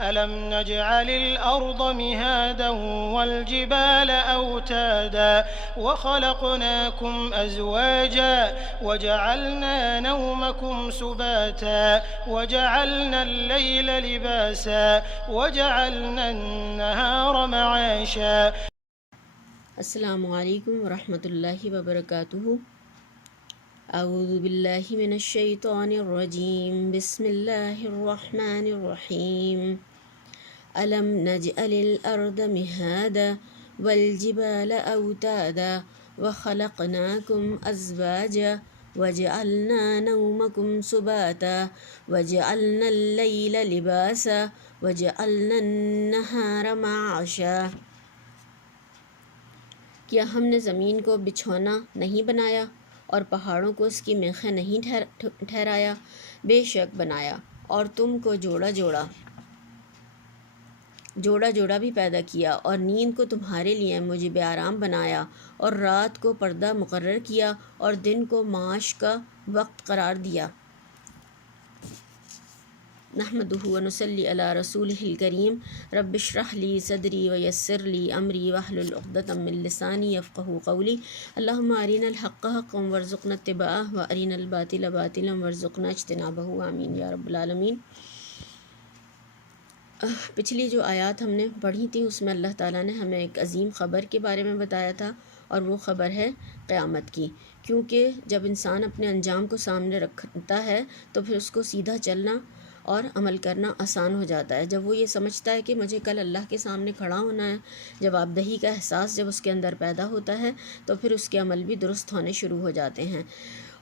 ألم نجعل الأرض مهادا والجبال أوتادا وخلقناكم أزواجا وجعلنا نومكم سباتا وجعلنا الليل لباسا وجعلنا النهار معاشا۔ السلام علیکم ورحمۃ اللہ وبرکاتہ۔ اعوذ باللہ من الشیطان الرجیم، بسم اللہ الرحمن الرحیم۔ الم نجعل الارض مہادا والجبال اوتادا وخلقناکم ازواجا وجعلنا نومکم سباتا وجعلنا اللیل لباسا وجعلنا النہار معاشا۔ کیا ہم نے زمین کو بچھونا نہیں بنایا اور پہاڑوں کو اس کی میخیں نہیں ٹھہرایا؟ بے شک بنایا، اور تم کو جوڑا جوڑا بھی پیدا کیا، اور نیند کو تمہارے لیے موجب آرام بنایا، اور رات کو پردہ مقرر کیا، اور دن کو معاش کا وقت قرار دیا۔ نحمدہ ونصلی علی رسولہ الکریم۔ رب اشرح لی صدری ویسر لی امری واحلل عقدۃ من لسانی یفقہوا قولی۔ اللہم ارنا الحق حقا وارزقنا اتباعہ وارنا الباطل باطلا وارزقنا اجتنابہ، آمین یا رب العالمین۔ پچھلی جو آیات ہم نے پڑھی تھی اس میں اللہ تعالیٰ نے ہمیں ایک عظیم خبر کے بارے میں بتایا تھا، اور وہ خبر ہے قیامت کی، کیونکہ جب انسان اپنے انجام کو سامنے رکھتا ہے تو پھر اس کو سیدھا چلنا اور عمل کرنا آسان ہو جاتا ہے۔ جب وہ یہ سمجھتا ہے کہ مجھے کل اللہ کے سامنے کھڑا ہونا ہے، جواب دہی کا احساس جب اس کے اندر پیدا ہوتا ہے تو پھر اس کے عمل بھی درست ہونے شروع ہو جاتے ہیں۔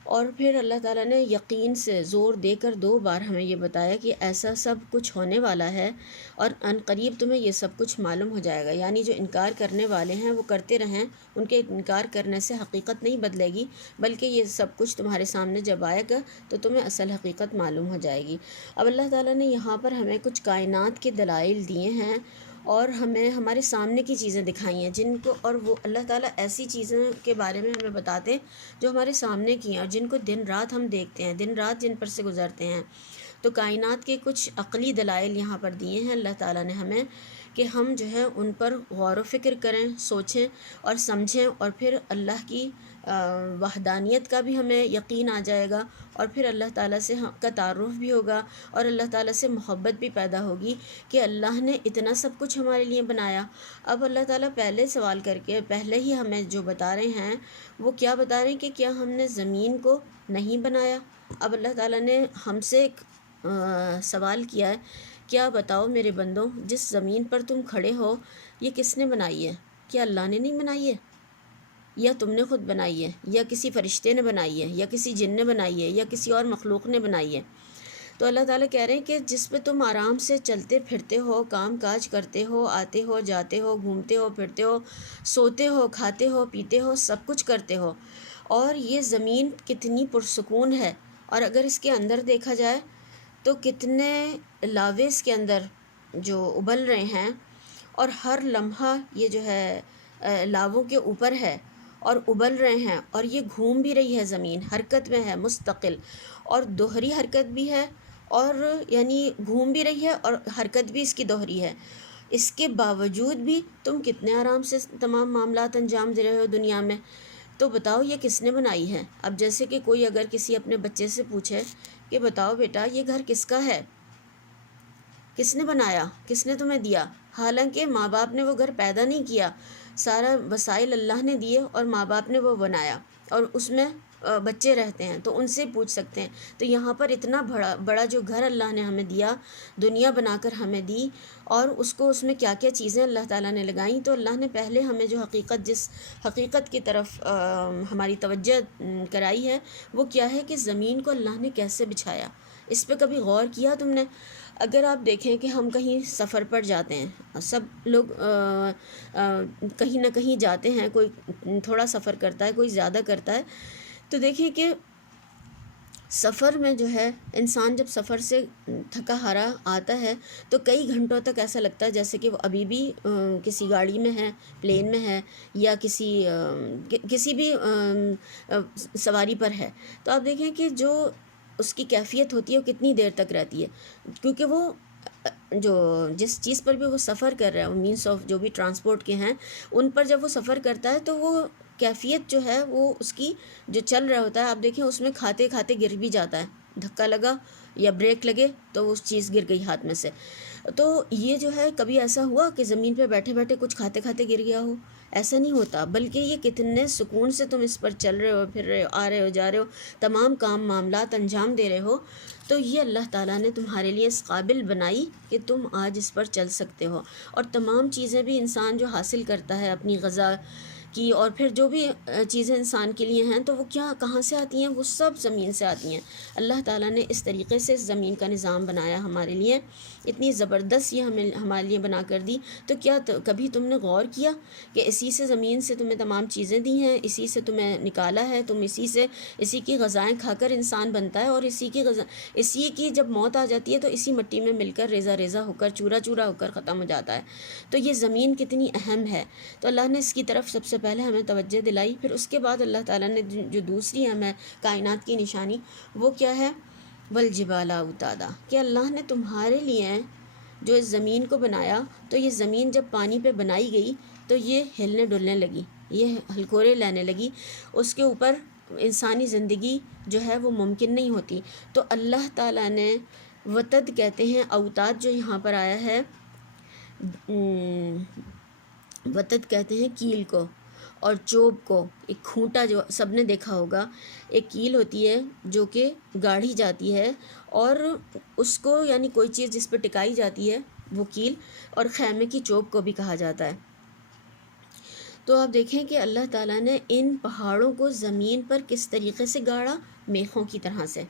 اور پھر اللہ تعالیٰ نے یقین سے زور دے کر 2 بار ہمیں یہ بتایا کہ ایسا سب کچھ ہونے والا ہے، اور ان قریب تمہیں یہ سب کچھ معلوم ہو جائے گا۔ یعنی جو انکار کرنے والے ہیں وہ کرتے رہیں، ان کے انکار کرنے سے حقیقت نہیں بدلے گی، بلکہ یہ سب کچھ تمہارے سامنے جب آئے گا تو تمہیں اصل حقیقت معلوم ہو جائے گی۔ اب اللہ تعالیٰ نے یہاں پر ہمیں کچھ کائنات کے دلائل دیے ہیں، اور ہمیں ہمارے سامنے کی چیزیں دکھائی ہیں جن کو، اور وہ اللہ تعالیٰ ایسی چیزوں کے بارے میں ہمیں بتاتے ہیں جو ہمارے سامنے کی ہیں اور جن کو دن رات ہم دیکھتے ہیں، دن رات جن پر سے گزرتے ہیں۔ تو کائنات کے کچھ عقلی دلائل یہاں پر دیے ہیں اللہ تعالیٰ نے ہمیں، کہ ہم جو ہے ان پر غور و فکر کریں، سوچیں اور سمجھیں، اور پھر اللہ کی وحدانیت کا بھی ہمیں یقین آ جائے گا، اور پھر اللہ تعالیٰ سے کا تعارف بھی ہوگا، اور اللہ تعالیٰ سے محبت بھی پیدا ہوگی کہ اللہ نے اتنا سب کچھ ہمارے لیے بنایا۔ اب اللہ تعالیٰ پہلے سوال کر کے پہلے ہی ہمیں جو بتا رہے ہیں وہ کیا بتا رہے ہیں کہ کیا ہم نے زمین کو نہیں بنایا؟ اب اللہ تعالیٰ نے ہم سے ایک سوال کیا ہے، کیا بتاؤ میرے بندوں، جس زمین پر تم کھڑے ہو یہ کس نے بنائی ہے؟ کیا اللہ نے نہیں بنائی ہے؟ یا تم نے خود بنائی ہے، یا کسی فرشتے نے بنائی ہے، یا کسی جن نے بنائی ہے، یا کسی اور مخلوق نے بنائی ہے؟ تو اللہ تعالیٰ کہہ رہے ہیں کہ جس پہ تم آرام سے چلتے پھرتے ہو، کام کاج کرتے ہو، آتے ہو جاتے ہو، گھومتے ہو پھرتے ہو، سوتے ہو، کھاتے ہو، پیتے ہو، سب کچھ کرتے ہو، اور یہ زمین کتنی پرسکون ہے، اور اگر اس کے اندر دیکھا جائے تو کتنے لاوے اس کے اندر جو ابل رہے ہیں، اور ہر لمحہ یہ جو ہے لاووں کے اوپر ہے اور ابل رہے ہیں، اور یہ گھوم بھی رہی ہے، زمین حرکت میں ہے مستقل، اور دوہری حرکت بھی ہے، اور یعنی گھوم بھی رہی ہے اور حرکت بھی اس کی دوہری ہے۔ اس کے باوجود بھی تم کتنے آرام سے تمام معاملات انجام دے رہے ہو دنیا میں۔ تو بتاؤ یہ کس نے بنائی ہے؟ اب جیسے کہ کوئی اگر کسی اپنے بچے سے پوچھے کہ بتاؤ بیٹا یہ گھر کس کا ہے، کس نے بنایا، کس نے تمہیں دیا؟ حالانکہ ماں باپ نے وہ گھر پیدا نہیں کیا، سارا وسائل اللہ نے دیے اور ماں باپ نے وہ بنایا، اور اس میں بچے رہتے ہیں، تو ان سے پوچھ سکتے ہیں۔ تو یہاں پر اتنا بڑا جو گھر اللہ نے ہمیں دیا، دنیا بنا کر ہمیں دی، اور اس میں کیا کیا چیزیں اللہ تعالیٰ نے لگائیں، تو اللہ نے پہلے ہمیں جو جس حقیقت کی طرف ہماری توجہ کرائی ہے وہ کیا ہے کہ زمین کو اللہ نے کیسے بچھایا۔ اس پہ کبھی غور کیا تم نے؟ اگر آپ دیکھیں کہ ہم کہیں سفر پر جاتے ہیں، سب لوگ کہیں نہ کہیں جاتے ہیں، کوئی تھوڑا سفر کرتا ہے، کوئی زیادہ کرتا ہے، تو دیکھیں کہ سفر میں جو ہے انسان جب سفر سے تھکا ہارا آتا ہے تو کئی گھنٹوں تک ایسا لگتا ہے جیسے کہ وہ ابھی بھی کسی گاڑی میں ہے، پلین میں ہے، یا کسی بھی سواری پر ہے۔ تو آپ دیکھیں کہ جو اس کی کیفیت ہوتی ہے وہ کتنی دیر تک رہتی ہے، کیونکہ وہ جو جس چیز پر بھی وہ سفر کر رہا ہے، مینس آف جو بھی ٹرانسپورٹ کے ہیں، ان پر جب وہ سفر کرتا ہے تو وہ کیفیت جو ہے وہ اس کی جو چل رہا ہوتا ہے، آپ دیکھیں اس میں کھاتے کھاتے گر بھی جاتا ہے، دھکا لگا یا بریک لگے تو وہ چیز گر گئی ہاتھ میں سے۔ تو یہ جو ہے کبھی ایسا ہوا کہ زمین پہ بیٹھے بیٹھے کچھ کھاتے کھاتے گر گیا ہو؟ ایسا نہیں ہوتا، بلکہ یہ کتنے سکون سے تم اس پر چل رہے ہو، پھر رہے ہو، آ رہے ہو، جا رہے ہو، تمام کام معاملات انجام دے رہے ہو، تو یہ اللہ تعالیٰ نے تمہارے لیے اس قابل بنائی کہ تم آج اس پر چل سکتے ہو۔ اور تمام چیزیں بھی انسان جو حاصل کرتا ہے اپنی غذا کی، اور پھر جو بھی چیزیں انسان کے لیے ہیں، تو وہ کیا کہاں سے آتی ہیں؟ وہ سب زمین سے آتی ہیں۔ اللہ تعالیٰ نے اس طریقے سے زمین کا نظام بنایا ہمارے لیے، اتنی زبردست یہ ہمارے لیے بنا کر دی۔ تو کیا کبھی تم نے غور کیا کہ اسی سے زمین سے تمہیں تمام چیزیں دی ہیں، اسی سے تمہیں نکالا ہے، تم اسی کی غذائیں کھا کر انسان بنتا ہے، اور اسی کی جب موت آ جاتی ہے تو اسی مٹی میں مل کر ریزہ ریزہ ہو کر چورا چورا ہو کر ختم ہو جاتا ہے۔ تو یہ زمین کتنی اہم ہے، تو اللہ نے اس کی طرف سب سے پہلے ہمیں توجہ دلائی۔ پھر اس کے بعد اللہ تعالیٰ نے جو دوسری ہمیں کائنات کی نشانی وہ کیا ہے؟ والجبال اوتادا، کہ اللہ نے تمہارے لیے جو اس زمین کو بنایا، تو یہ زمین جب پانی پہ بنائی گئی تو یہ ہلنے ڈلنے لگی، یہ ہلکورے لینے لگی، اس کے اوپر انسانی زندگی جو ہے وہ ممکن نہیں ہوتی۔ تو اللہ تعالیٰ نے وتد کہتے ہیں، اوتاد جو یہاں پر آیا ہے، وتد کہتے ہیں کیل کو، اور چوب کو، ایک کھونٹا جو سب نے دیکھا ہوگا، ایک کیل ہوتی ہے جو کہ گاڑھی جاتی ہے، اور اس کو یعنی کوئی چیز جس پہ ٹکائی جاتی ہے وہ کیل، اور خیمے کی چوب کو بھی کہا جاتا ہے۔ تو آپ دیکھیں کہ اللہ تعالیٰ نے ان پہاڑوں کو زمین پر کس طریقے سے گاڑا، میخوں کی طرح سے،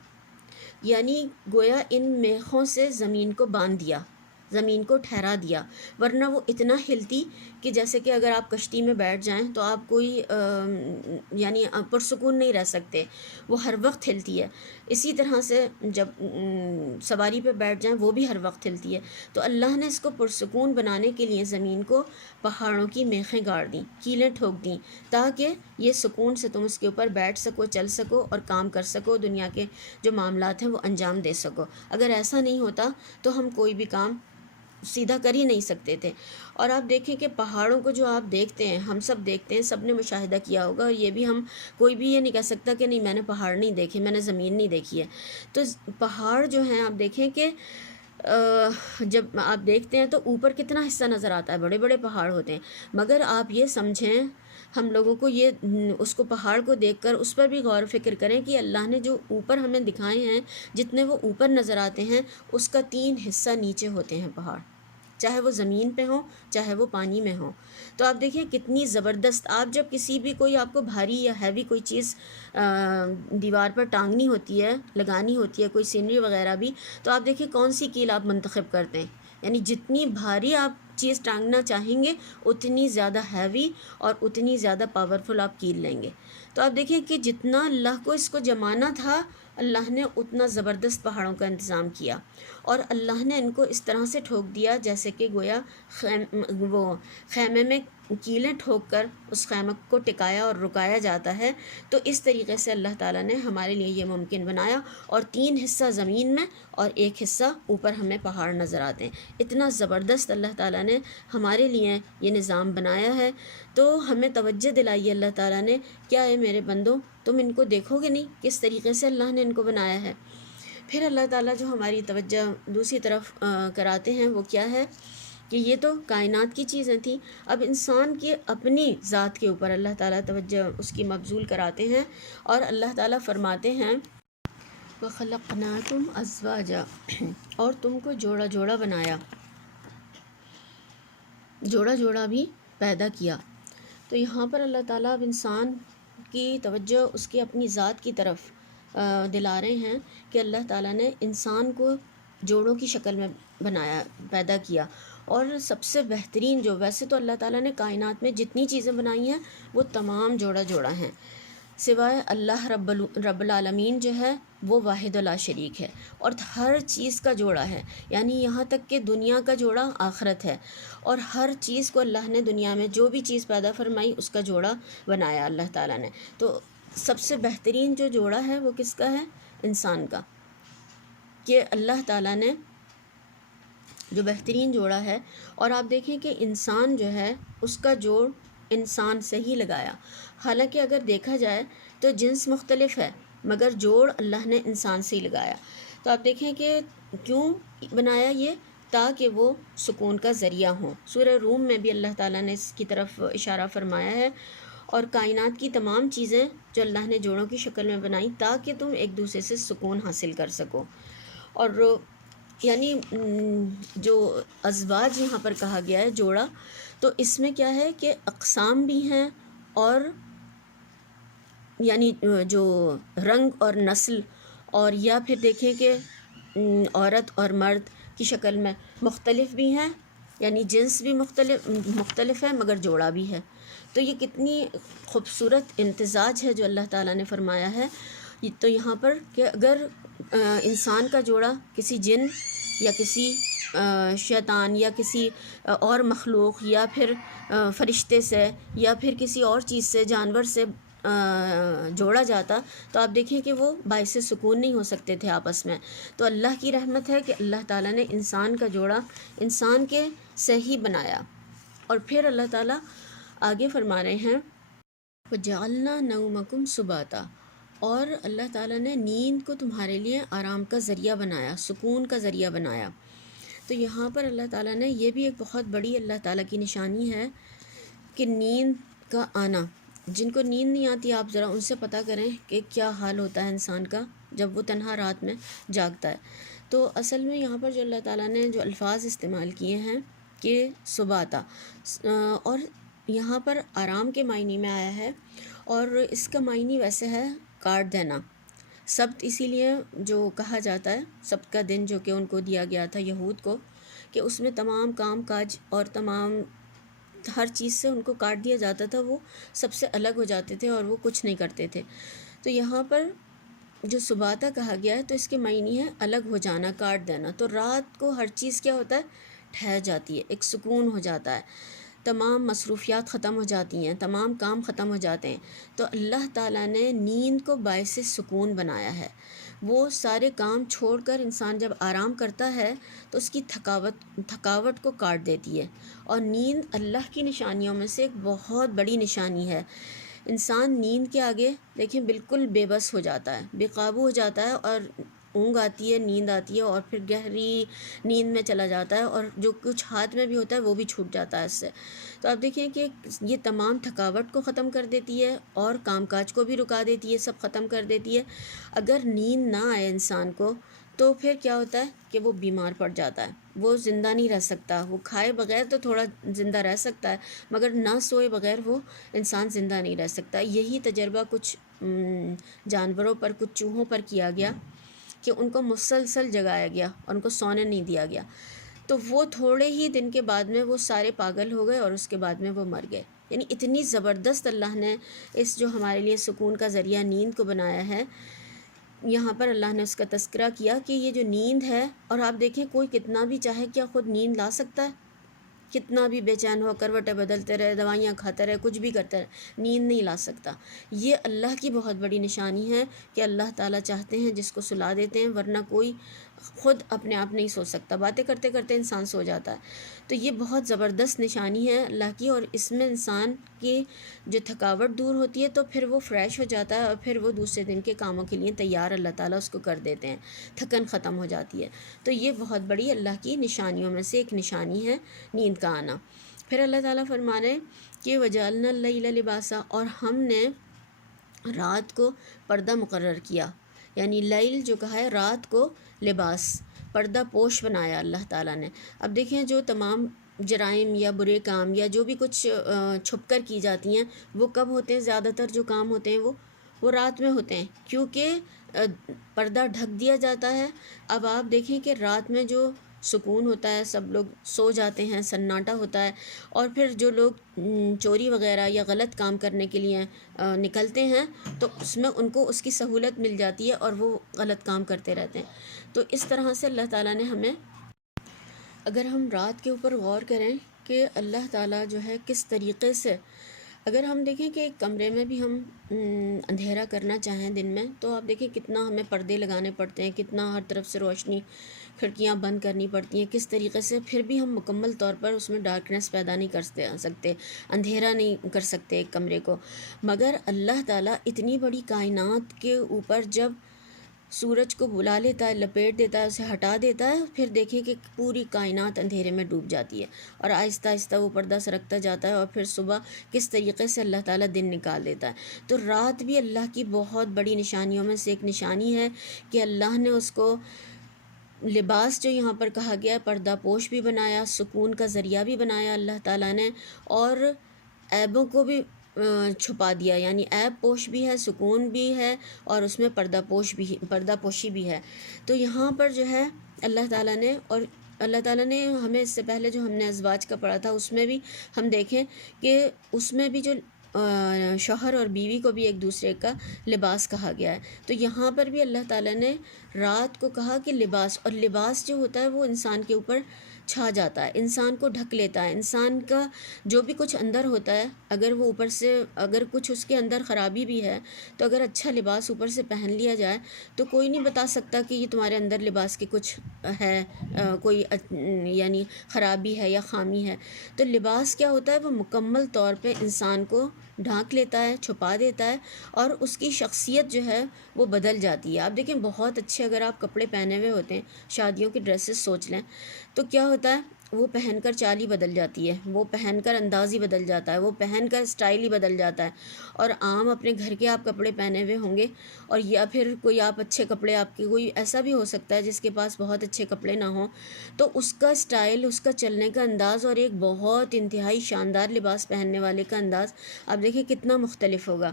یعنی گویا ان میخوں سے زمین کو باندھ دیا، زمین کو ٹھہرا دیا، ورنہ وہ اتنا ہلتی کہ جیسے کہ اگر آپ کشتی میں بیٹھ جائیں تو آپ کوئی یعنی پرسکون نہیں رہ سکتے، وہ ہر وقت ہلتی ہے۔ اسی طرح سے جب سواری پہ بیٹھ جائیں وہ بھی ہر وقت ہلتی ہے۔ تو اللہ نے اس کو پرسکون بنانے کے لیے زمین کو پہاڑوں کی میخیں گاڑ دیں، کیلیں ٹھوک دیں، تاکہ یہ سکون سے تم اس کے اوپر بیٹھ سکو، چل سکو اور کام کر سکو، دنیا کے جو معاملات ہیں وہ انجام دے سکو۔ اگر ایسا نہیں ہوتا تو ہم کوئی بھی کام سیدھا کر ہی نہیں سکتے تھے۔ اور آپ دیکھیں کہ پہاڑوں کو جو آپ دیکھتے ہیں، ہم سب دیکھتے ہیں، سب نے مشاہدہ کیا ہوگا، اور یہ بھی کوئی بھی یہ نہیں کہہ سکتا کہ نہیں میں نے پہاڑ نہیں دیکھے، میں نے زمین نہیں دیکھی ہے۔ تو پہاڑ جو ہیں آپ دیکھیں کہ جب آپ دیکھتے ہیں تو اوپر کتنا حصہ نظر آتا ہے، بڑے بڑے پہاڑ ہوتے ہیں، مگر آپ یہ سمجھیں، ہم لوگوں کو اس کو پہاڑ کو دیکھ کر اس پر بھی غور و فکر کریں کہ اللہ نے جو اوپر ہمیں دکھائے ہیں، جتنے وہ اوپر نظر آتے ہیں، اس کا 3 حصہ نیچے ہوتے ہیں پہاڑ، چاہے وہ زمین پہ ہوں چاہے وہ پانی میں ہوں۔ تو آپ دیکھیں کتنی زبردست، آپ جب کوئی آپ کو بھاری یا ہیوی کوئی چیز دیوار پر ٹانگنی ہوتی ہے، لگانی ہوتی ہے، کوئی سینری وغیرہ بھی، تو آپ دیکھیں کون سی کیل آپ منتخب کرتے ہیں، یعنی جتنی بھاری آپ چیز ٹانگنا چاہیں گے اتنی زیادہ ہیوی اور اتنی زیادہ پاورفل آپ کیل لیں گے۔ تو آپ دیکھیں کہ جتنا اللہ کو اس کو جمانا تھا، اللہ نے اتنا زبردست پہاڑوں کا انتظام کیا، اور اللہ نے ان کو اس طرح سے ٹھوک دیا جیسے کہ گویا وہ خیمے میں کیلیں ٹھوک کر اس خیمے کو ٹکایا اور رکایا جاتا ہے۔ تو اس طریقے سے اللہ تعالیٰ نے ہمارے لیے یہ ممکن بنایا، اور 3 حصہ زمین میں اور 1 حصہ اوپر ہمیں پہاڑ نظر آتے ہیں۔ اتنا زبردست اللہ تعالیٰ نے ہمارے لیے یہ نظام بنایا ہے۔ تو ہمیں توجہ دلائی اللہ تعالیٰ نے، کیا ہے میرے بندوں، تم ان کو دیکھو گے نہیں کس طریقے سے اللہ نے ان کو بنایا ہے؟ پھر اللہ تعالیٰ جو ہماری توجہ دوسری طرف کراتے ہیں وہ کیا ہے کہ یہ تو کائنات کی چیزیں تھیں، اب انسان کی اپنی ذات کے اوپر اللہ تعالیٰ توجہ اس کی مبذول کراتے ہیں، اور اللہ تعالیٰ فرماتے ہیں وَخَلَقْنَاكُمْ أَزْوَاجًا، اور تم کو جوڑا جوڑا بنایا، جوڑا جوڑا بھی پیدا کیا۔ تو یہاں پر اللہ تعالیٰ اب انسان کی توجہ اس کی اپنی ذات کی طرف دلا رہے ہیں کہ اللہ تعالیٰ نے انسان کو جوڑوں کی شکل میں بنایا، پیدا کیا، اور سب سے بہترین جو، ویسے تو اللہ تعالیٰ نے کائنات میں جتنی چیزیں بنائی ہیں وہ تمام جوڑا جوڑا ہیں، سوائے اللہ رب العالمین جو ہے وہ واحد لا شریک ہے، اور ہر چیز کا جوڑا ہے، یعنی یہاں تک کہ دنیا کا جوڑا آخرت ہے، اور ہر چیز کو اللہ نے دنیا میں جو بھی چیز پیدا فرمائی اس کا جوڑا بنایا اللہ تعالیٰ نے۔ تو سب سے بہترین جو جوڑا ہے وہ کس کا ہے؟ انسان کا، کہ اللہ تعالیٰ نے جو بہترین جوڑا ہے۔ اور آپ دیکھیں کہ انسان جو ہے اس کا جوڑ انسان سے ہی لگایا، حالانکہ اگر دیکھا جائے تو جنس مختلف ہے مگر جوڑ اللہ نے انسان سے ہی لگایا۔ تو آپ دیکھیں کہ کیوں بنایا یہ، تاکہ وہ سکون کا ذریعہ ہوں۔ سورہ روم میں بھی اللہ تعالیٰ نے اس کی طرف اشارہ فرمایا ہے، اور کائنات کی تمام چیزیں جو اللہ نے جوڑوں کی شکل میں بنائیں تاکہ تم ایک دوسرے سے سکون حاصل کر سکو۔ اور یعنی جو ازواج یہاں پر کہا گیا ہے جوڑا، تو اس میں کیا ہے کہ اقسام بھی ہیں، اور یعنی جو رنگ اور نسل، اور یا پھر دیکھیں کہ عورت اور مرد کی شکل میں مختلف بھی ہیں، یعنی جنس بھی مختلف ہے مگر جوڑا بھی ہے۔ تو یہ کتنی خوبصورت امتزاج ہے جو اللہ تعالیٰ نے فرمایا ہے۔ تو یہاں پر کہ اگر انسان کا جوڑا کسی جن یا کسی شیطان یا کسی اور مخلوق یا پھر فرشتے سے یا پھر کسی اور چیز سے، جانور سے جوڑا جاتا، تو آپ دیکھیں کہ وہ باعث سکون نہیں ہو سکتے تھے آپس میں۔ تو اللہ کی رحمت ہے کہ اللہ تعالیٰ نے انسان کا جوڑا انسان کے سے ہی بنایا۔ اور پھر اللہ تعالیٰ آگے فرما رہے ہیں وَجَعَلْنَا نَوْمَكُمْ سُبَاتًا، اور اللہ تعالیٰ نے نیند کو تمہارے لیے آرام کا ذریعہ بنایا، سکون کا ذریعہ بنایا۔ تو یہاں پر اللہ تعالیٰ نے یہ بھی ایک بہت بڑی اللہ تعالیٰ کی نشانی ہے کہ نیند کا آنا۔ جن کو نیند نہیں آتی آپ ذرا ان سے پتہ کریں کہ کیا حال ہوتا ہے انسان کا جب وہ تنہا رات میں جاگتا ہے۔ تو اصل میں یہاں پر جو اللہ تعالیٰ نے جو الفاظ استعمال کیے ہیں کہ سباتا، اور یہاں پر آرام کے معنی میں آیا ہے، اور اس کا معنی ویسے ہے کاٹ دینا۔ سبت اسی لیے جو کہا جاتا ہے، سبت کا دن جو کہ ان کو دیا گیا تھا یہود کو، کہ اس میں تمام کام کاج اور تمام ہر چیز سے ان کو کاٹ دیا جاتا تھا، وہ سب سے الگ ہو جاتے تھے اور وہ کچھ نہیں کرتے تھے۔ تو یہاں پر جو سباتا کہا گیا ہے تو اس کے معنی ہے الگ ہو جانا، کاٹ دینا۔ تو رات کو ہر چیز کیا ہوتا ہے، ٹھہر جاتی ہے، ایک سکون ہو جاتا ہے، تمام مصروفیات ختم ہو جاتی ہیں، تمام کام ختم ہو جاتے ہیں۔ تو اللہ تعالیٰ نے نیند کو باعث سکون بنایا ہے۔ وہ سارے کام چھوڑ کر انسان جب آرام کرتا ہے تو اس کی تھکاوٹ کو کاٹ دیتی ہے، اور نیند اللہ کی نشانیوں میں سے ایک بہت بڑی نشانی ہے۔ انسان نیند کے آگے دیکھیں بالکل بے بس ہو جاتا ہے، بے قابو ہو جاتا ہے، اور اونگ آتی ہے، نیند آتی ہے، اور پھر گہری نیند میں چلا جاتا ہے، اور جو کچھ ہاتھ میں بھی ہوتا ہے وہ بھی چھوٹ جاتا ہے اس سے۔ تو آپ دیکھیں کہ یہ تمام تھکاوٹ کو ختم کر دیتی ہے اور کام کاج کو بھی رکا دیتی ہے، سب ختم کر دیتی ہے۔ اگر نیند نہ آئے انسان کو تو پھر کیا ہوتا ہے کہ وہ بیمار پڑ جاتا ہے، وہ زندہ نہیں رہ سکتا۔ وہ کھائے بغیر تو تھوڑا زندہ رہ سکتا ہے، مگر نہ سوئے بغیر وہ انسان زندہ نہیں رہ سکتا۔ یہی تجربہ کچھ جانوروں پر، کچھ چوہوں پر کیا گیا کہ ان کو مسلسل جگایا گیا اور ان کو سونے نہیں دیا گیا، تو وہ تھوڑے ہی دن کے بعد میں وہ سارے پاگل ہو گئے اور اس کے بعد میں وہ مر گئے۔ یعنی اتنی زبردست اللہ نے اس جو ہمارے لیے سکون کا ذریعہ نیند کو بنایا ہے۔ یہاں پر اللہ نے اس کا تذکرہ کیا کہ یہ جو نیند ہے، اور آپ دیکھیں کوئی کتنا بھی چاہے کیا خود نیند لا سکتا ہے؟ کتنا بھی بے چین ہو، کروٹیں بدلتے رہے، دوائیاں کھاتے رہے، کچھ بھی کرتے رہے، نیند نہیں لا سکتا۔ یہ اللہ کی بہت بڑی نشانی ہے کہ اللہ تعالیٰ چاہتے ہیں جس کو سلا دیتے ہیں، ورنہ کوئی خود اپنے آپ نہیں سو سکتا، باتیں کرتے کرتے انسان سو جاتا ہے۔ تو یہ بہت زبردست نشانی ہے اللہ کی، اور اس میں انسان کی جو تھکاوٹ دور ہوتی ہے تو پھر وہ فریش ہو جاتا ہے، اور پھر وہ دوسرے دن کے کاموں کے لیے تیار اللہ تعالیٰ اس کو کر دیتے ہیں، تھکن ختم ہو جاتی ہے۔ تو یہ بہت بڑی اللہ کی نشانیوں میں سے ایک نشانی ہے نیند کا آنا۔ پھر اللہ تعالیٰ فرما رہے ہیں کہ وَجَعَلْنَا اللَّيْلَ لِبَاسًا، اور ہم نے رات کو پردہ مقرر کیا، یعنی لیل جو کہا ہے رات کو لباس، پردہ پوش بنایا اللہ تعالیٰ نے۔ اب دیکھیں جو تمام جرائم یا برے کام یا جو بھی کچھ چھپ کر کی جاتی ہیں وہ کب ہوتے ہیں؟ زیادہ تر جو کام ہوتے ہیں وہ رات میں ہوتے ہیں، کیونکہ پردہ ڈھک دیا جاتا ہے۔ اب آپ دیکھیں کہ رات میں جو سکون ہوتا ہے، سب لوگ سو جاتے ہیں، سناٹا ہوتا ہے، اور پھر جو لوگ چوری وغیرہ یا غلط کام کرنے کے لیے نکلتے ہیں تو اس میں ان کو اس کی سہولت مل جاتی ہے اور وہ غلط کام کرتے رہتے ہیں۔ تو اس طرح سے اللہ تعالیٰ نے ہمیں، اگر ہم رات کے اوپر غور کریں کہ اللہ تعالیٰ جو ہے کس طریقے سے، اگر ہم دیکھیں کہ ایک کمرے میں بھی ہم اندھیرا کرنا چاہیں دن میں تو آپ دیکھیں کتنا ہمیں پردے لگانے پڑتے ہیں، کتنا ہر طرف سے روشنی کھڑکیاں بند کرنی پڑتی ہیں، کس طریقے سے پھر بھی ہم مکمل طور پر اس میں ڈارکنیس پیدا نہیں کر سکتے، اندھیرا نہیں کر سکتے ایک کمرے کو، مگر اللہ تعالیٰ اتنی بڑی کائنات کے اوپر جب سورج کو بلا لیتا ہے، لپیٹ دیتا ہے، اسے ہٹا دیتا ہے، پھر دیکھیں کہ پوری کائنات اندھیرے میں ڈوب جاتی ہے اور آہستہ آہستہ وہ پردہ سرکتا جاتا ہے، اور پھر صبح کس طریقے سے اللہ تعالیٰ دن نکال دیتا ہے۔ تو رات بھی اللہ کی بہت بڑی نشانیوں میں سے ایک نشانی ہے کہ اللہ نے اس کو لباس جو یہاں پر کہا گیا ہے پردہ پوش بھی بنایا، سکون کا ذریعہ بھی بنایا اللہ تعالیٰ نے، اور عیبوں کو بھی چھپا دیا، یعنی عیب پوش بھی ہے، سکون بھی ہے، اور اس میں پردہ پوشی بھی ہے۔ تو یہاں پر جو ہے اللہ تعالیٰ نے، اور اللہ تعالیٰ نے ہمیں اس سے پہلے جو ہم نے ازواج کا پڑھا تھا اس میں بھی ہم دیکھیں کہ اس میں بھی جو شوہر اور بیوی کو بھی ایک دوسرے کا لباس کہا گیا ہے، تو یہاں پر بھی اللہ تعالیٰ نے رات کو کہا کہ لباس، اور لباس جو ہوتا ہے وہ انسان کے اوپر چھا جاتا ہے، انسان کو ڈھک لیتا ہے، انسان کا جو بھی کچھ اندر ہوتا ہے، اگر وہ اوپر سے اگر کچھ اس کے اندر خرابی بھی ہے تو اگر اچھا لباس اوپر سے پہن لیا جائے تو کوئی نہیں بتا سکتا کہ یہ تمہارے اندر لباس کی کچھ ہے، کوئی یعنی خرابی ہے یا خامی ہے۔ تو لباس کیا ہوتا ہے، وہ مکمل طور پہ انسان کو ڈھانک لیتا ہے، چھپا دیتا ہے، اور اس کی شخصیت جو ہے وہ بدل جاتی ہے۔ آپ دیکھیں بہت اچھے اگر آپ کپڑے پہنے ہوئے ہوتے ہیں، شادیوں کی ڈریسز سوچ لیں، تو کیا ہوتا ہے وہ پہن کر چال ہی بدل جاتی ہے، وہ پہن کر انداز ہی بدل جاتا ہے، وہ پہن کر اسٹائل ہی بدل جاتا ہے۔ اور عام اپنے گھر کے آپ کپڑے پہنے ہوئے ہوں گے، اور یا پھر کوئی آپ اچھے کپڑے، آپ کے کوئی ایسا بھی ہو سکتا ہے جس کے پاس بہت اچھے کپڑے نہ ہوں، تو اس کا اسٹائل، اس کا چلنے کا انداز اور ایک بہت انتہائی شاندار لباس پہننے والے کا انداز آپ دیکھیں کتنا مختلف ہوگا۔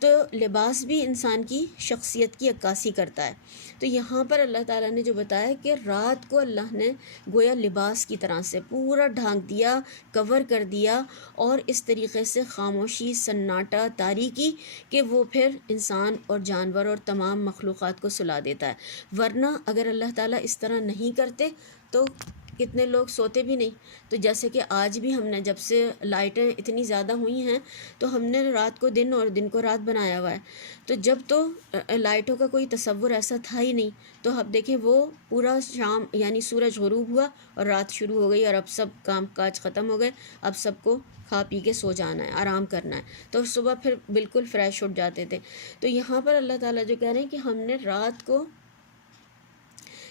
تو لباس بھی انسان کی شخصیت کی عکاسی کرتا ہے۔ تو یہاں پر اللہ تعالیٰ نے جو بتایا کہ رات کو اللہ نے گویا لباس کی طرح سے پورا ڈھانک دیا، کور کر دیا، اور اس طریقے سے خاموشی، سناٹا، تاریکی کہ وہ پھر انسان اور جانور اور تمام مخلوقات کو سلا دیتا ہے۔ ورنہ اگر اللہ تعالیٰ اس طرح نہیں کرتے تو کتنے لوگ سوتے بھی نہیں۔ تو جیسے کہ آج بھی ہم نے جب سے لائٹیں اتنی زیادہ ہوئی ہیں تو ہم نے رات کو دن اور دن کو رات بنایا ہوا ہے، تو جب تو لائٹوں کا کوئی تصور ایسا تھا ہی نہیں، تو اب دیکھیں وہ پورا شام یعنی سورج غروب ہوا اور رات شروع ہو گئی، اور اب سب کام کاج ختم ہو گئے، اب سب کو کھا پی کے سو جانا ہے، آرام کرنا ہے، تو صبح پھر بالکل فریش اٹھ جاتے تھے۔ تو یہاں پر اللہ تعالیٰ جو کہہ رہے ہیں کہ ہم نے رات کو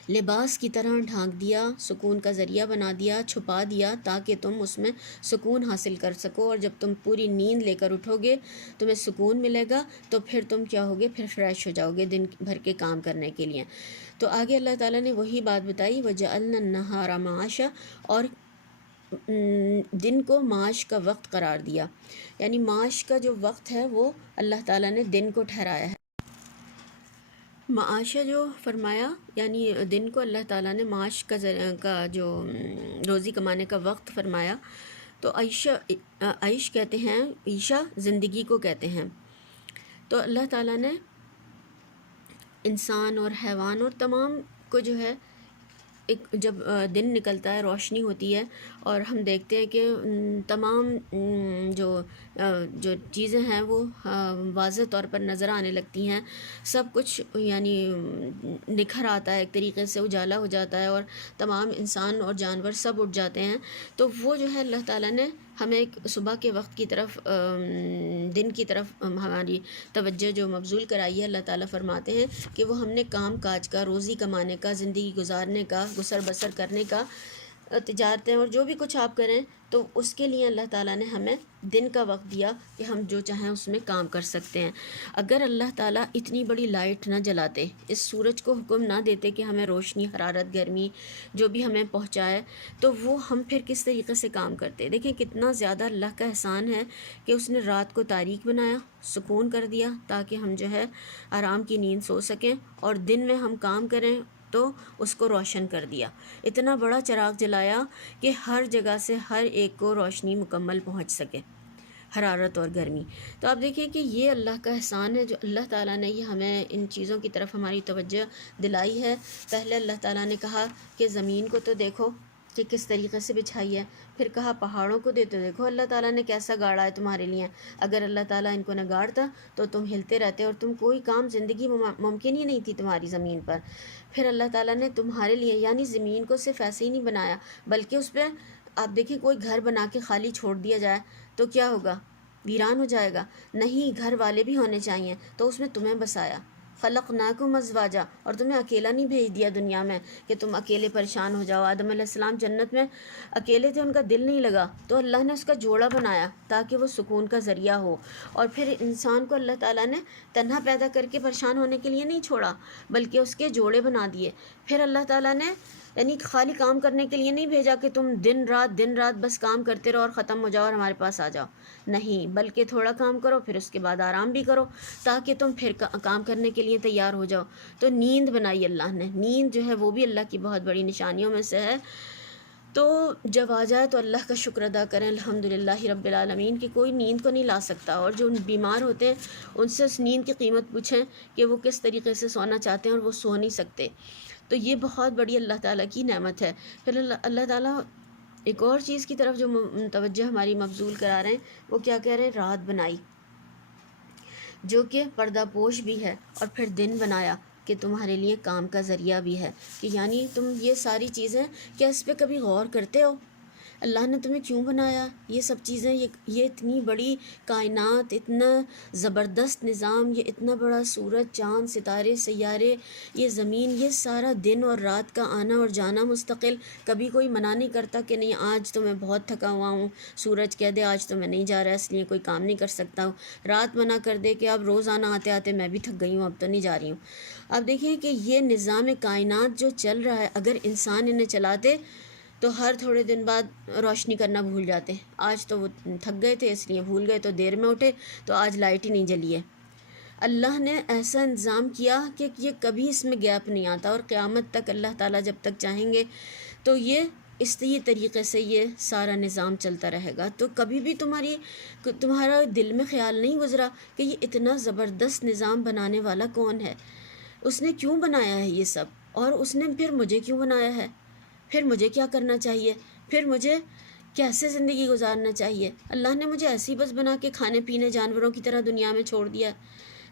لباس کی طرح ڈھانک دیا، سکون کا ذریعہ بنا دیا، چھپا دیا، تاکہ تم اس میں سکون حاصل کر سکو، اور جب تم پوری نیند لے کر اٹھو گے تمہیں سکون ملے گا، تو پھر تم کیا ہوگے، پھر فریش ہو جاؤ گے دن بھر کے کام کرنے کے لیے۔ تو آگے اللہ تعالیٰ نے وہی بات بتائی، وَجَعَلْنَا النَّهَارَ مَعَاشًا، اور دن کو معاش کا وقت قرار دیا، یعنی معاش کا جو وقت ہے وہ اللہ تعالیٰ نے دن کو ٹھہرایا ہے۔ معاشہ جو فرمایا یعنی دن کو اللہ تعالیٰ نے معاش کا جو روزی کمانے کا وقت فرمایا، تو عیش کہتے ہیں، عیشہ زندگی کو کہتے ہیں۔ تو اللہ تعالیٰ نے انسان اور حیوان اور تمام کو جو ہے ایک جب دن نکلتا ہے، روشنی ہوتی ہے، اور ہم دیکھتے ہیں کہ تمام جو چیزیں ہیں وہ واضح طور پر نظر آنے لگتی ہیں، سب کچھ یعنی نکھر آتا ہے، ایک طریقے سے اجالا ہو جاتا ہے، اور تمام انسان اور جانور سب اٹھ جاتے ہیں۔ تو وہ جو ہے اللہ تعالیٰ نے ہمیں ایک صبح کے وقت کی طرف، دن کی طرف ہماری توجہ جو مبذول کرائی ہے، اللہ تعالیٰ فرماتے ہیں کہ وہ ہم نے کام کاج کا، روزی کمانے کا، زندگی گزارنے کا، گسر بسر کرنے کا، تجارتیں اور جو بھی کچھ آپ کریں، تو اس کے لیے اللہ تعالیٰ نے ہمیں دن کا وقت دیا کہ ہم جو چاہیں اس میں کام کر سکتے ہیں۔ اگر اللہ تعالیٰ اتنی بڑی لائٹ نہ جلاتے، اس سورج کو حکم نہ دیتے کہ ہمیں روشنی، حرارت، گرمی جو بھی ہمیں پہنچائے، تو وہ ہم پھر کس طریقے سے کام کرتے۔ دیکھیں کتنا زیادہ اللہ کا احسان ہے کہ اس نے رات کو تاریک بنایا، سکون کر دیا، تاکہ ہم جو ہے آرام کی نیند سو سکیں، اور دن میں ہم کام کریں تو اس کو روشن کر دیا۔ اتنا بڑا چراغ جلایا کہ ہر جگہ سے ہر ایک کو روشنی مکمل پہنچ سکے، حرارت اور گرمی۔ تو آپ دیکھیں کہ یہ اللہ کا احسان ہے، جو اللہ تعالیٰ نے یہ ہمیں ان چیزوں کی طرف ہماری توجہ دلائی ہے۔ پہلے اللہ تعالیٰ نے کہا کہ زمین کو تو دیکھو کہ کس طریقے سے بچھائی ہے۔ پھر کہا پہاڑوں کو دے، تو دیکھو اللہ تعالیٰ نے کیسا گاڑا ہے تمہارے لیے۔ اگر اللہ تعالیٰ ان کو نہ گاڑتا تو تم ہلتے رہتے اور تم کوئی کام زندگی ممکن ہی نہیں تھی تمہاری زمین پر۔ پھر اللہ تعالیٰ نے تمہارے لیے یعنی زمین کو صرف ایسے ہی نہیں بنایا، بلکہ اس پہ آپ دیکھیں کوئی گھر بنا کے خالی چھوڑ دیا جائے تو کیا ہوگا؟ ویران ہو جائے گا۔ نہیں، گھر والے بھی ہونے چاہیے، تو اس میں تمہیں بسایا۔ خلقناکم ازواجا، اور تمہیں اکیلا نہیں بھیج دیا دنیا میں کہ تم اکیلے پریشان ہو جاؤ۔ آدم علیہ السلام جنت میں اکیلے تھے، ان کا دل نہیں لگا، تو اللہ نے اس کا جوڑا بنایا تاکہ وہ سکون کا ذریعہ ہو۔ اور پھر انسان کو اللہ تعالیٰ نے تنہا پیدا کر کے پریشان ہونے کے لیے نہیں چھوڑا، بلکہ اس کے جوڑے بنا دیے۔ پھر اللہ تعالیٰ نے یعنی خالی کام کرنے کے لیے نہیں بھیجا کہ تم دن رات بس کام کرتے رہو اور ختم ہو جاؤ اور ہمارے پاس آ جاؤ، نہیں، بلکہ تھوڑا کام کرو پھر اس کے بعد آرام بھی کرو تاکہ تم پھر کام کرنے کے لیے تیار ہو جاؤ۔ تو نیند بنائی اللہ نے، نیند جو ہے وہ بھی اللہ کی بہت بڑی نشانیوں میں سے ہے۔ تو جب آ جائے تو اللہ کا شکر ادا کریں الحمدللہ رب العالمین کہ کوئی نیند کو نہیں لا سکتا، اور جو بیمار ہوتے ہیں ان سے اس نیند کی قیمت پوچھیں کہ وہ کس طریقے سے سونا چاہتے ہیں اور وہ سو نہیں سکتے۔ تو یہ بہت بڑی اللہ تعالیٰ کی نعمت ہے۔ پھر اللہ تعالیٰ ایک اور چیز کی طرف جو توجہ ہماری مبذول کرا رہے ہیں، وہ کیا کہہ رہے ہیں؟ رات بنائی جو کہ پردہ پوش بھی ہے، اور پھر دن بنایا کہ تمہارے لیے کام کا ذریعہ بھی ہے، کہ یعنی تم یہ ساری چیزیں کیا اس پہ کبھی غور کرتے ہو؟ اللہ نے تمہیں کیوں بنایا؟ یہ سب چیزیں، یہ اتنی بڑی کائنات، اتنا زبردست نظام، یہ اتنا بڑا سورج، چاند، ستارے، سیارے، یہ زمین، یہ سارا دن اور رات کا آنا اور جانا مستقل۔ کبھی کوئی منع نہیں کرتا کہ نہیں آج تو میں بہت تھکا ہوا ہوں، سورج کہہ دے آج تو میں نہیں جا رہا اس لیے کوئی کام نہیں کر سکتا ہوں، رات منع کر دے کہ اب روزانہ آتے آتے میں بھی تھک گئی ہوں اب تو نہیں جا رہی ہوں۔ اب دیکھیں کہ یہ نظام کائنات جو چل رہا ہے، اگر انسان انہیں چلاتے تو ہر تھوڑے دن بعد روشنی کرنا بھول جاتے۔ آج تو وہ تھک گئے تھے اس لیے بھول گئے تو دیر میں اٹھے تو آج لائٹ ہی نہیں جلی ہے۔ اللہ نے ایسا انتظام کیا کہ یہ کبھی اس میں گیپ نہیں آتا، اور قیامت تک اللہ تعالیٰ جب تک چاہیں گے تو یہ اس طریقے سے یہ سارا نظام چلتا رہے گا۔ تو کبھی بھی تمہارا دل میں خیال نہیں گزرا کہ یہ اتنا زبردست نظام بنانے والا کون ہے؟ اس نے کیوں بنایا ہے یہ سب؟ اور اس نے پھر مجھے کیوں بنایا ہے؟ پھر مجھے کیا کرنا چاہیے؟ پھر مجھے کیسے زندگی گزارنا چاہیے؟ اللہ نے مجھے ایسی بس بنا کے کھانے پینے جانوروں کی طرح دنیا میں چھوڑ دیا؟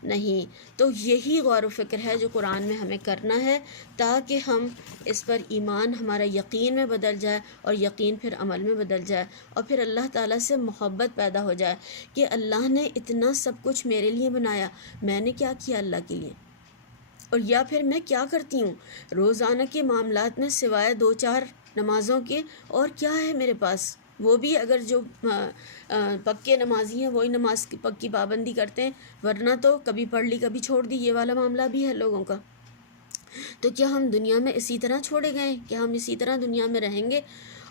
نہیں۔ تو یہی غور و فکر ہے جو قرآن میں ہمیں کرنا ہے، تاکہ ہم اس پر ایمان ہمارا یقین میں بدل جائے، اور یقین پھر عمل میں بدل جائے، اور پھر اللہ تعالیٰ سے محبت پیدا ہو جائے کہ اللہ نے اتنا سب کچھ میرے لیے بنایا، میں نے کیا کیا اللہ کے لیے؟ اور یا پھر میں کیا کرتی ہوں روزانہ کے معاملات میں سوائے 2-4 نمازوں کے، اور کیا ہے میرے پاس؟ وہ بھی اگر جو پکے نمازی ہیں وہی نماز کی پکی پابندی کرتے ہیں، ورنہ تو کبھی پڑھ لی کبھی چھوڑ دی، یہ والا معاملہ بھی ہے لوگوں کا۔ تو کیا ہم دنیا میں اسی طرح چھوڑے گئے؟ کیا ہم اسی طرح دنیا میں رہیں گے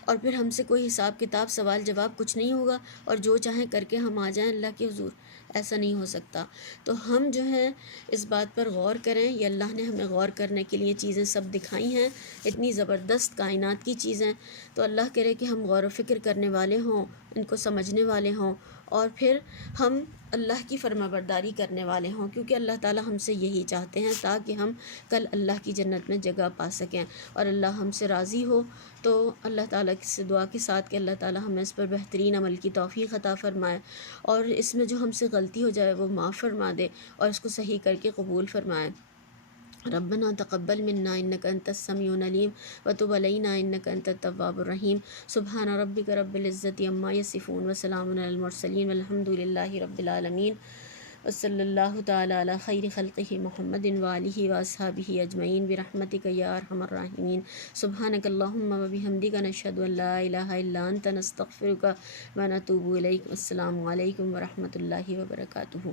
اور پھر ہم سے کوئی حساب کتاب سوال جواب کچھ نہیں ہوگا اور جو چاہیں کر کے ہم آ جائیں اللہ کے حضور؟ ایسا نہیں ہو سکتا۔ تو ہم جو ہیں اس بات پر غور کریں، یہ اللہ نے ہمیں غور کرنے کے لیے چیزیں سب دکھائی ہیں، اتنی زبردست کائنات کی چیزیں، تو اللہ کرے کہ ہم غور و فکر کرنے والے ہوں، ان کو سمجھنے والے ہوں، اور پھر ہم اللہ کی فرما برداری کرنے والے ہوں، کیونکہ اللہ تعالیٰ ہم سے یہی چاہتے ہیں تاکہ ہم کل اللہ کی جنت میں جگہ پا سکیں اور اللہ ہم سے راضی ہو۔ تو اللہ تعالیٰ سے دعا کے ساتھ کہ اللہ تعالیٰ ہمیں اس پر بہترین عمل کی توفیق عطا فرمائے، اور اس میں جو ہم سے غلطی ہو جائے وہ معاف فرما دے اور اس کو صحیح کر کے قبول فرمائے۔ ربنا تقبل منا انك انت السميع العليم وتب علينا انك انت التواب الرحيم سبحان ربك رب العزة عما يصفون وسلام على المرسلين والحمد لله رب العالمين وصلی اللہ تعالی علی خیر خلقہ محمد وآلہ واصحابہ اجمعین برحمتک یا ارحم الراحمین سبحانک اللہم وبحمدک نشہد ان لا الہ الا انت نستغفرک ونتوب الیک۔ السلام علیکم ورحمۃ اللہ وبرکاتہ۔